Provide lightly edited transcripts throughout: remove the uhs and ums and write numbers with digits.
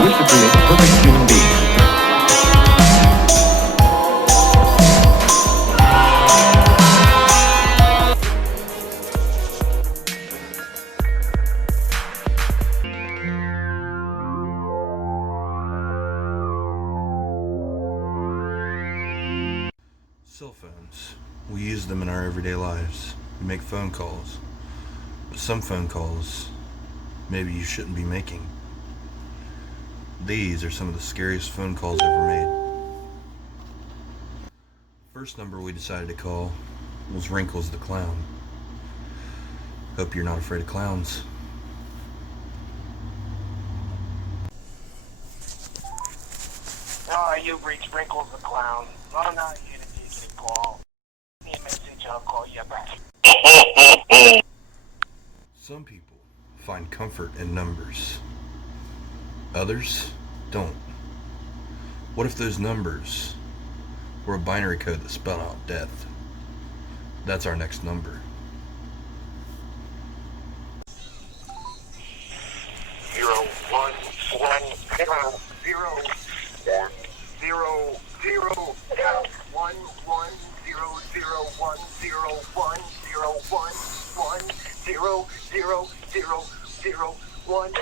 I wish to create the perfect human being. Cell phones. We use them in our everyday lives. We make phone calls. But some phone calls, maybe you shouldn't be making. These are some of the scariest phone calls ever made. First number we decided to call was Wrinkles the Clown. Hope you're not afraid of clowns. Oh, you've reached Wrinkles the Clown. Oh, no, you didn't call. Leave a message, I'll call you back. Some people find comfort in numbers. Others don't. What if those numbers were a binary code that spelled out death? That's our next number. 0, 1, 1, 0, 0, 1, 0, 0, 1, 1, 0, 0, 1, 0, 1, 0, 1, 1, 0, 0, 0, 0, 1,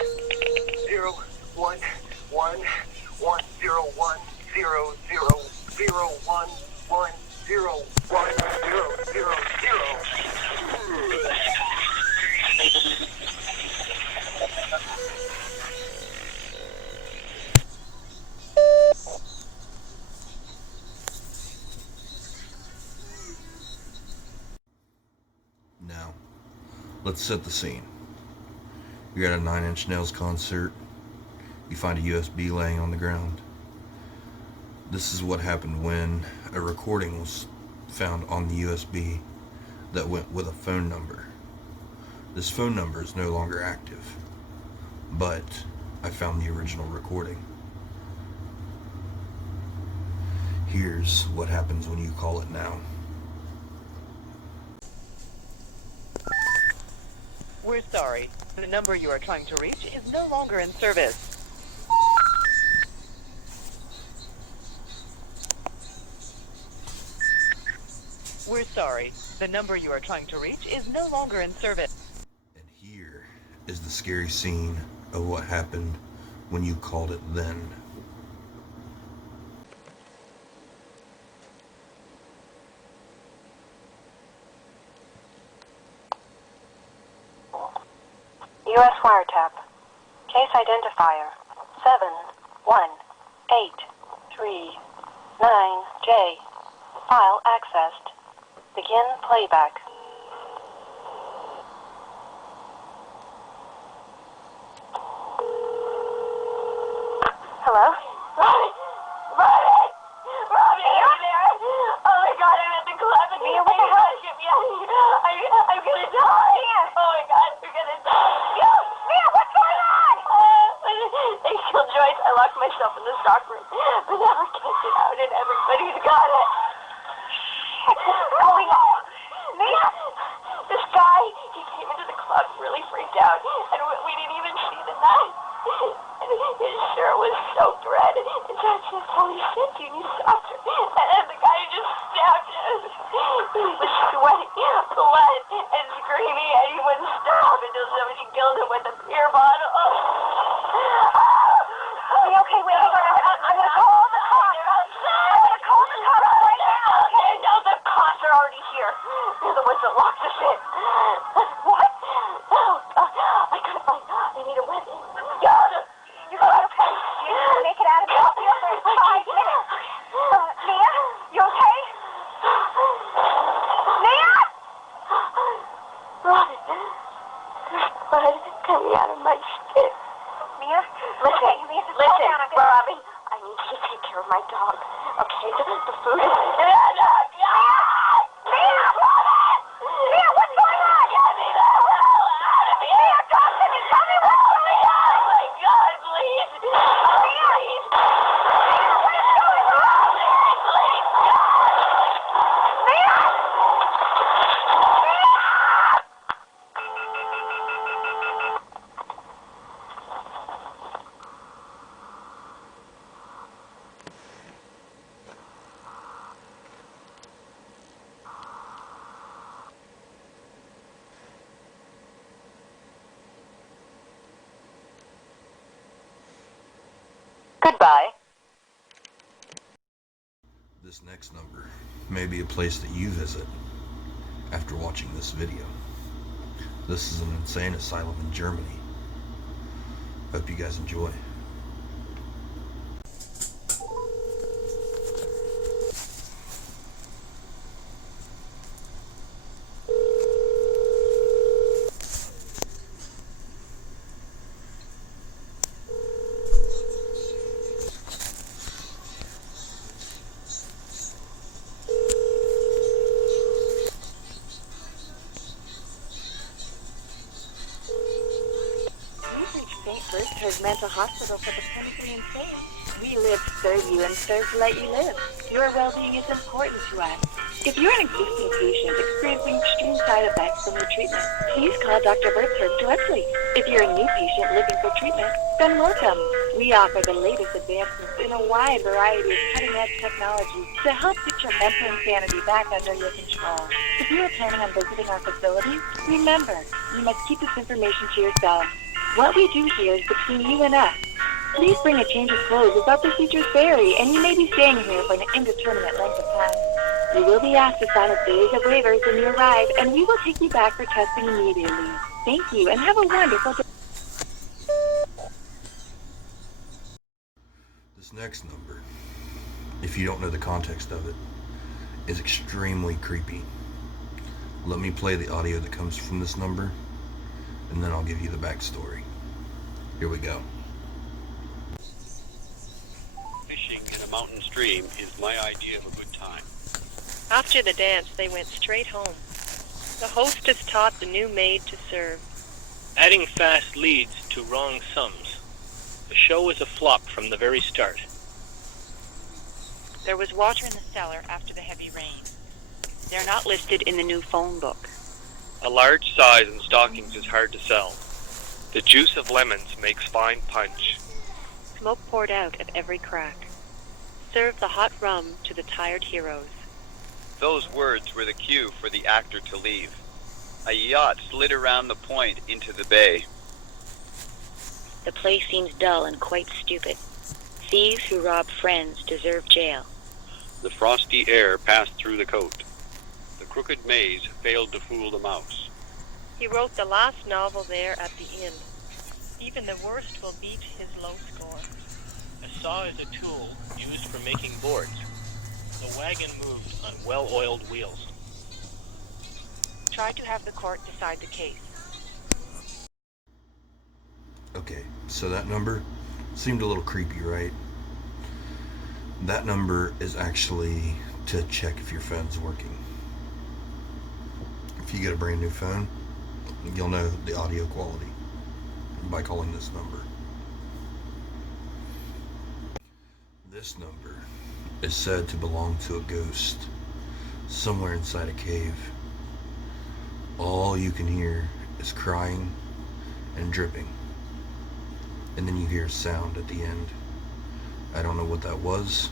0, 1, 1, 1, 0, 1, 0, 0, 0, 1, 1, 0, 1, 0, 0, 0. Now, let's set the scene. You're at a Nine Inch Nails concert. You find a USB laying on the ground. This is what happened when a recording was found on the USB that went with a phone number. This phone number is no longer active, but I found the original recording. Here's what happens when you call it now. We're sorry. The number you are trying to reach is no longer in service. We're sorry. The number you are trying to reach is no longer in service. And here is the scary scene of what happened when you called it then. U.S. wiretap. Case identifier 71839J. File accessed. Begin playback. Hello? Robbie! Robbie! Robbie, are you there? Oh my God, I'm at the club and Mia, what the hell? Get me out of here. I'm gonna die. Mia! Oh my God, I'm gonna die. Mia, what's going on? They killed Joyce. I locked myself in the stock room. But now I can't get out and everybody's got it. What's going on? Mia? This guy, he came into the club really freaked out. And we didn't even see the knife. And his shirt was soaked red. And John said, holy shit, you need softer. And the guy just stabbed us. He was sweating blood and screaming, and he wouldn't stop until somebody killed him with a beer bottle. Are you okay? Wait, hang on. I'm gonna call the cops. They're outside. I'm gonna call the cops right now, okay? No, the cops are already here. They're the ones that locked us in. What? I couldn't find. I need a weapon. You're gonna be okay. You're gonna make it out of here. I'll be up there in 5 minutes. Mia? You okay? Mia? Robin, there's blood coming out of my skin. Mia? Listen, Okay, Mia, just calm down. I'm gonna... Robin, I need you to take care of my dog. Okay, the food is... Mia! Robin! Mia, what's going on? Get me the hell out of here! Mia, talk to me. Tell me what's going on. Oh my God, please! Mia! Please! Mia, what is going on? Please, God! Mia! Mia! Goodbye. This next number may be a place that you visit after watching this video. This is an insane asylum in Germany. Hope you guys enjoy. Berthoud Mental Hospital for the clinically insane. We live to serve you and serve to let you live. Your well-being is important to us. If you're an existing patient experiencing extreme side effects from your treatment, please call Dr. Berthoud directly. If you're a new patient looking for treatment, then welcome. We offer the latest advancements in a wide variety of cutting-edge technology to help get your mental insanity back under your control. If you are planning on visiting our facilities, remember, you must keep this information to yourself. What we do here is between you and us. Please bring a change of clothes as our procedures vary, and you may be staying here for an indeterminate length of time. You will be asked to sign a series of waivers when you arrive, and we will take you back for testing immediately. Thank you, and have a wonderful day. This next number, if you don't know the context of it, is extremely creepy. Let me play the audio that comes from this number, and then I'll give you the backstory. Here we go. Fishing in a mountain stream is my idea of a good time. After the dance, they went straight home. The hostess taught the new maid to serve. Adding fast leads to wrong sums. The show was a flop from the very start. There was water in the cellar after the heavy rain. They're not listed in the new phone book. A large size in stockings is hard to sell. The juice of lemons makes fine punch. Smoke poured out at every crack. Serve the hot rum to the tired heroes. Those words were the cue for the actor to leave. A yacht slid around the point into the bay. The place seems dull and quite stupid. Thieves who rob friends deserve jail. The frosty air passed through the coat. The crooked maze failed to fool the mouse. He wrote the last novel there at the inn. Even the worst will beat his low score. A saw is a tool used for making boards. The wagon moved on well-oiled wheels. Try to have the court decide the case. Okay, so that number seemed a little creepy, right? That number is actually to check if your phone's working. If you get a brand new phone, you'll know the audio quality by calling this number. This number is said to belong to a ghost somewhere inside a cave. All you can hear is crying and dripping. And then you hear a sound at the end. I don't know what that was,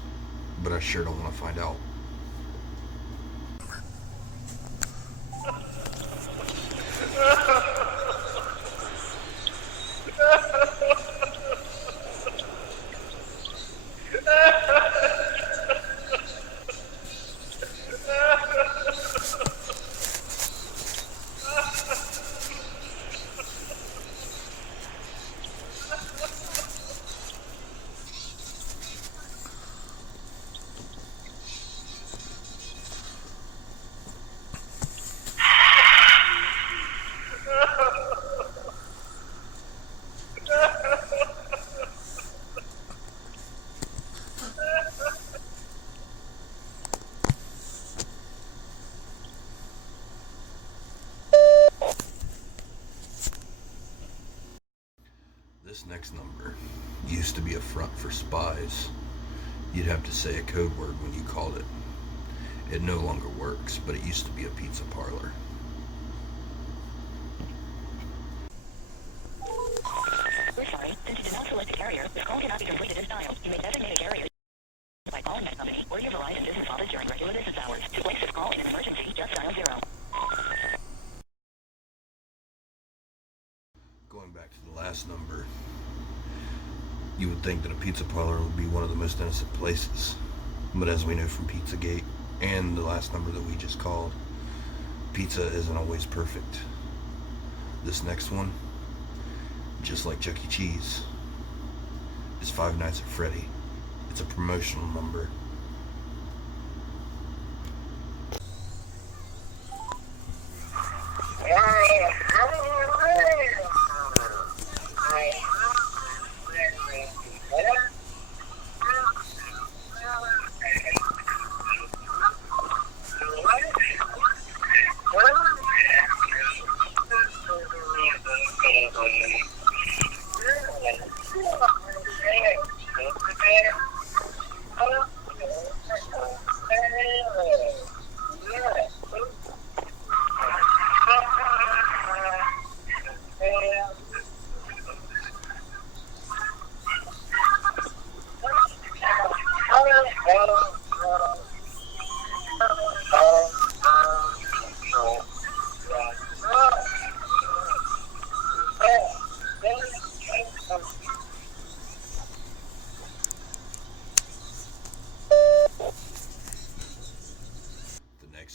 but I sure don't want to find out. This next number used to be a front for spies. You'd have to say a code word when you called it. It no longer works, but it used to be a pizza parlor. We're sorry, since you did not select a carrier, this call cannot be completed as dialed. You may designate a carrier by calling that company or your Verizon business office during regular business hours. To place this call in an emergency, just dial 0. Going back to the last number, You would think that a pizza parlor would be one of the most innocent places, but as we know from Pizzagate and the last number that we just called, pizza isn't always perfect. This next one, just like Chuck E. Cheese, is Five Nights at Freddy. It's a promotional number.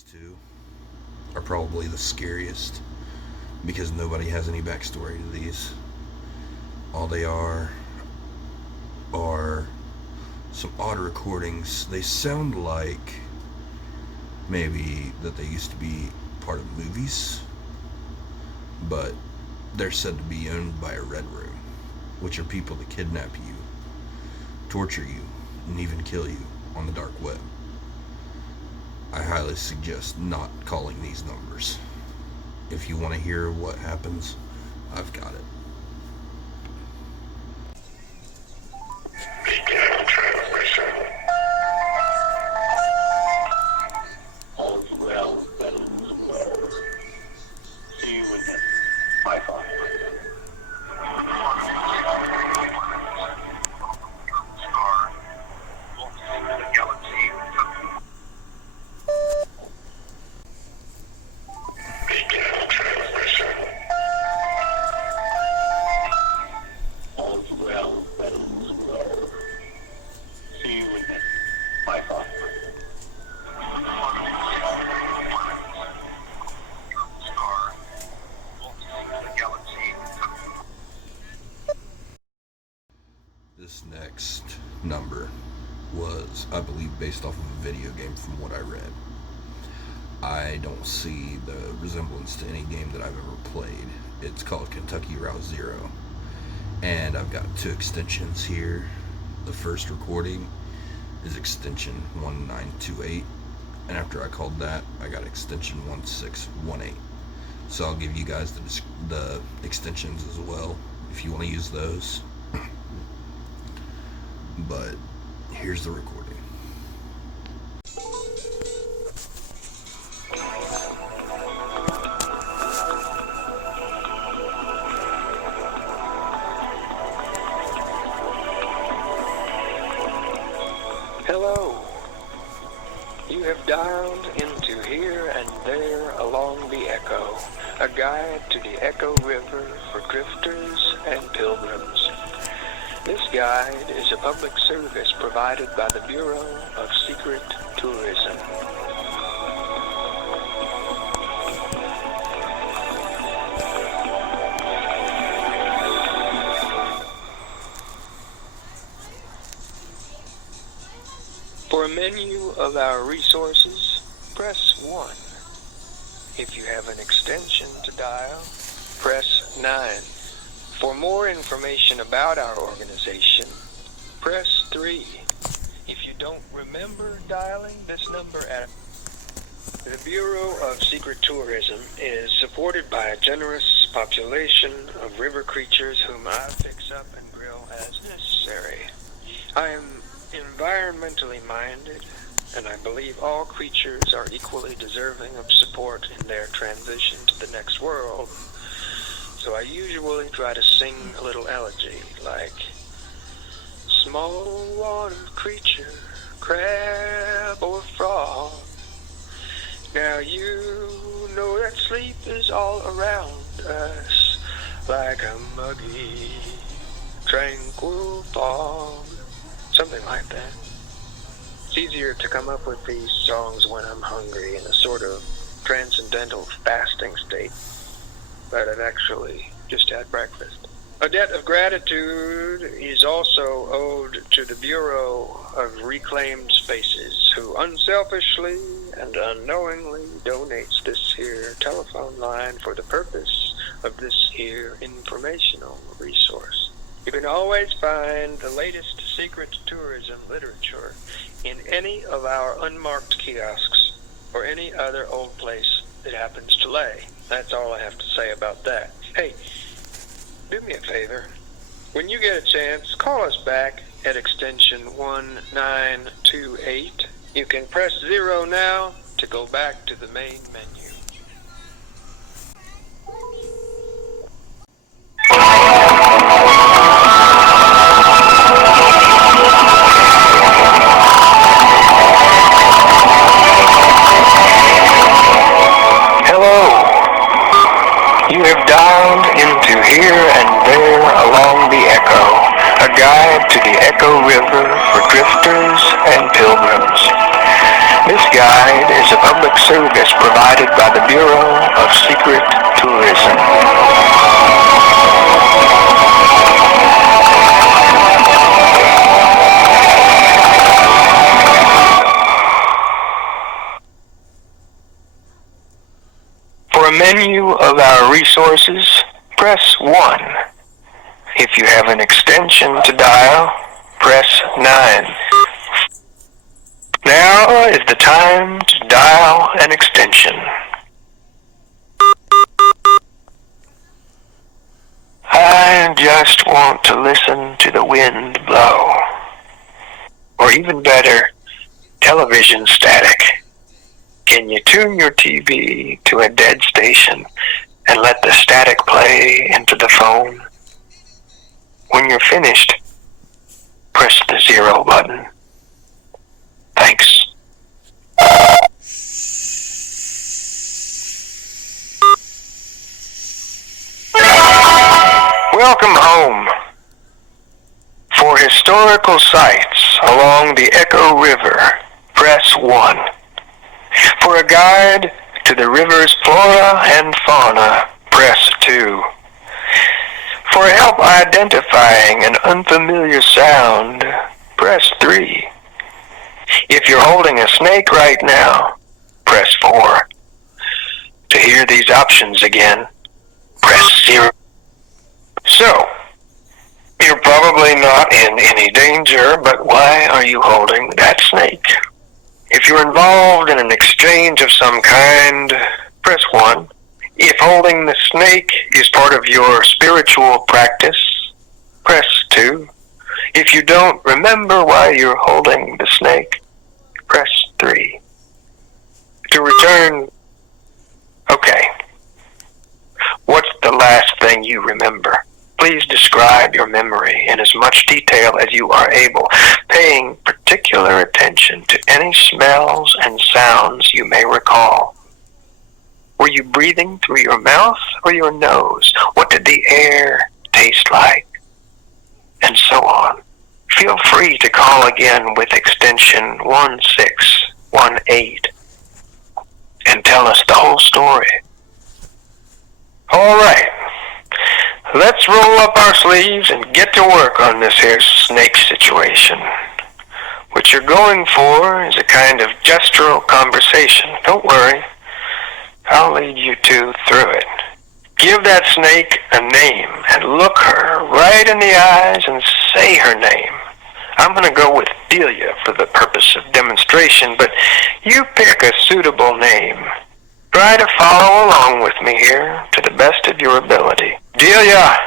Two are probably the scariest because nobody has any backstory to these. All they are some odd recordings. They sound like maybe that they used to be part of movies, but they're said to be owned by a Red Room, which are people that kidnap you, torture you, and even kill you on the dark web. I highly suggest not calling these numbers. If you want to hear what happens, I've got it. This next number was, I believe, based off of a video game from what I read. I don't see the resemblance to any game that I've ever played. It's called Kentucky Route Zero, and I've got two extensions here. The first recording is extension 1928, and after I called that, I got extension 1618. So I'll give you guys the extensions as well if you want to use those. But here's the recording. Hello. You have dialed into Here and There Along the Echo, a guide to the Echo River for drifters and pilgrims. This guide is a public service provided by the Bureau of Secret Tourism. For a menu of our resources, press 1. If you have an extension to dial, press 9. For more information about our organization, press 3. If you don't remember dialing this number at... The Bureau of Secret Tourism is supported by a generous population of river creatures whom I fix up and grill as necessary. I am environmentally minded, and I believe all creatures are equally deserving of support in their transition to the next world. So I usually try to sing a little elegy, like, small water creature, crab or frog. Now you know that sleep is all around us, like a muggy tranquil fog, something like that. It's easier to come up with these songs when I'm hungry in a sort of transcendental fasting state, but I've actually just had breakfast. A debt of gratitude is also owed to the Bureau of Reclaimed Spaces, who unselfishly and unknowingly donates this here telephone line for the purpose of this here informational resource. You can always find the latest secret tourism literature in any of our unmarked kiosks or any other old place that happens to lay. That's all I have to say about that. Hey, do me a favor. When you get a chance, call us back at extension 1928. You can press 0 now to go back to the main menu. You have dialed into Here and There Along the Echo, a guide to the Echo River for drifters and pilgrims. This guide is a public service provided by the Bureau of Secret Tourism. For a menu of our resources, press 1. If you have an extension to dial, press 9. Now is the time to dial an extension. I just want to listen to the wind blow. Or even better, television static. Can you tune your TV to a dead station and let the static play into the phone? When you're finished, press the 0 button. Thanks. Welcome home. For historical sites along the Echo River, press 1. For a guide to the river's flora and fauna, press 2. For help identifying an unfamiliar sound, press 3. If you're holding a snake right now, press 4. To hear these options again, press 0. So, you're probably not in any danger, but why are you holding that snake? If you're involved in an exchange of some kind, press 1. If holding the snake is part of your spiritual practice, press 2. If you don't remember why you're holding the snake, press 3. To return, okay. What's the last thing you remember? Please describe your memory in as much detail as you are able, paying particular attention to any smells and sounds you may recall. Were you breathing through your mouth or your nose? What did the air taste like? And so on. Feel free to call again with extension 1618 and tell us the whole story. All right. Let's roll up our sleeves and get to work on this here snake situation. What you're going for is a kind of gestural conversation. Don't worry. I'll lead you two through it. Give that snake a name and look her right in the eyes and say her name. I'm going to go with Delia for the purpose of demonstration, but you pick a suitable name. Try to follow along with me here to the best of your ability. Delia,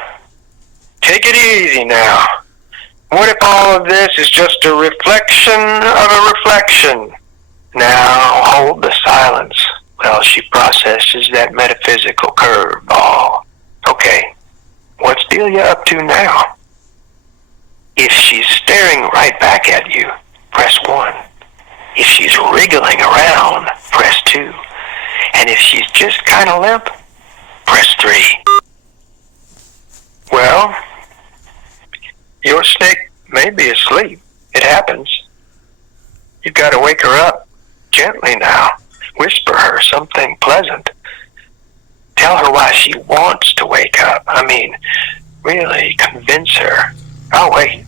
take it easy now. What if all of this is just a reflection of a reflection? Now hold the silence while she processes that metaphysical curveball. Okay, what's Delia up to now? If she's staring right back at you, press 1. If she's wriggling around, press 2. And if she's just kind of limp, press 3. Well, Your snake may be asleep. It happens. You've got to wake her up gently now. Whisper her something pleasant. Tell her why she wants to wake up. I mean, really convince her. I'll wait.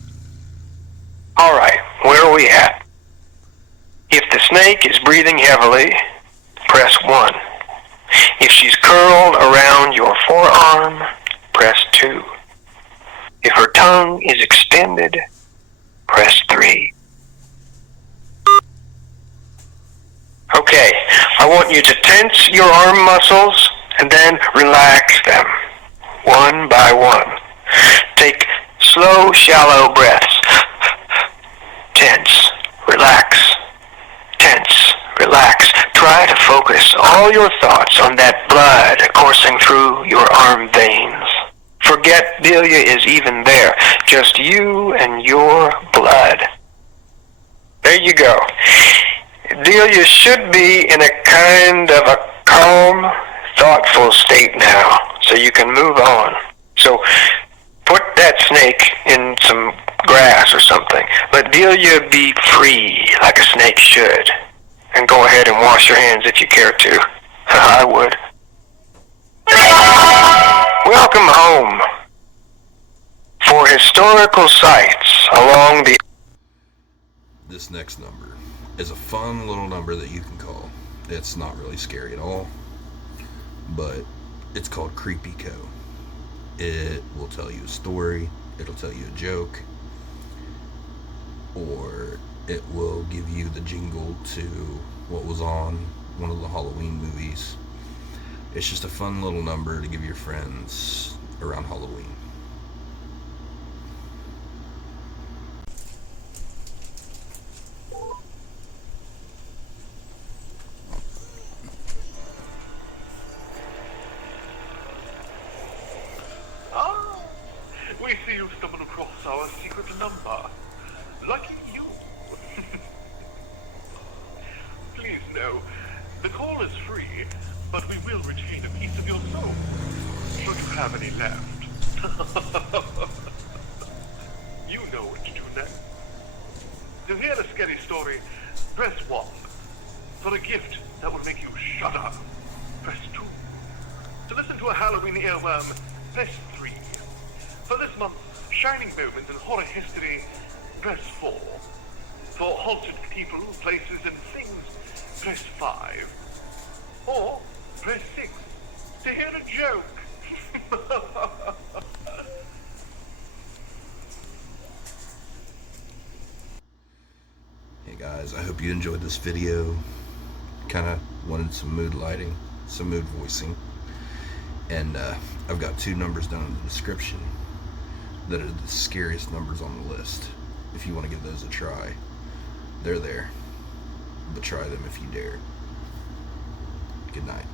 All right, where are we at? If the snake is breathing heavily, press 1. If she's curled around your forearm, press 2. If her tongue is extended, press 3. Okay, I want you to tense your arm muscles and then relax them, one by one. Take slow, shallow breaths. Tense, relax, tense, relax. Try to focus all your thoughts on that blood coursing through your arm veins. Forget Delia is even there, just you and your blood. There you go. Delia should be in a kind of a calm, thoughtful state now, so you can move on. So put that snake in some grass or something. Let Delia be free like a snake should. And go ahead and wash your hands if you care to. I would. Welcome home. For historical sites along the... This next number is a fun little number that you can call. It's not really scary at all, but it's called Creepy Co. It will tell you a story, it'll tell you a joke, or it will give you the jingle to what was on one of the Halloween movies. It's just a fun little number to give your friends around Halloween. We see you stumbled across our secret number. Lucky you. Please know, the call is free, but we will retain a piece of your soul, should you have any left. You know what to do next. To hear the scary story, press 1. For a gift that will make you shudder, press 2. To listen to a Halloween earworm, press 3. For this month's shining moments in horror history, press 4. For haunted people, places, and things, press 5. Or press 6 to hear a joke. Hey guys, I hope you enjoyed this video. Kind of wanted some mood lighting, some mood voicing. And I've got 2 numbers down in the description that are the scariest numbers on the list. If you want to give those a try, they're there. But try them if you dare. Good night.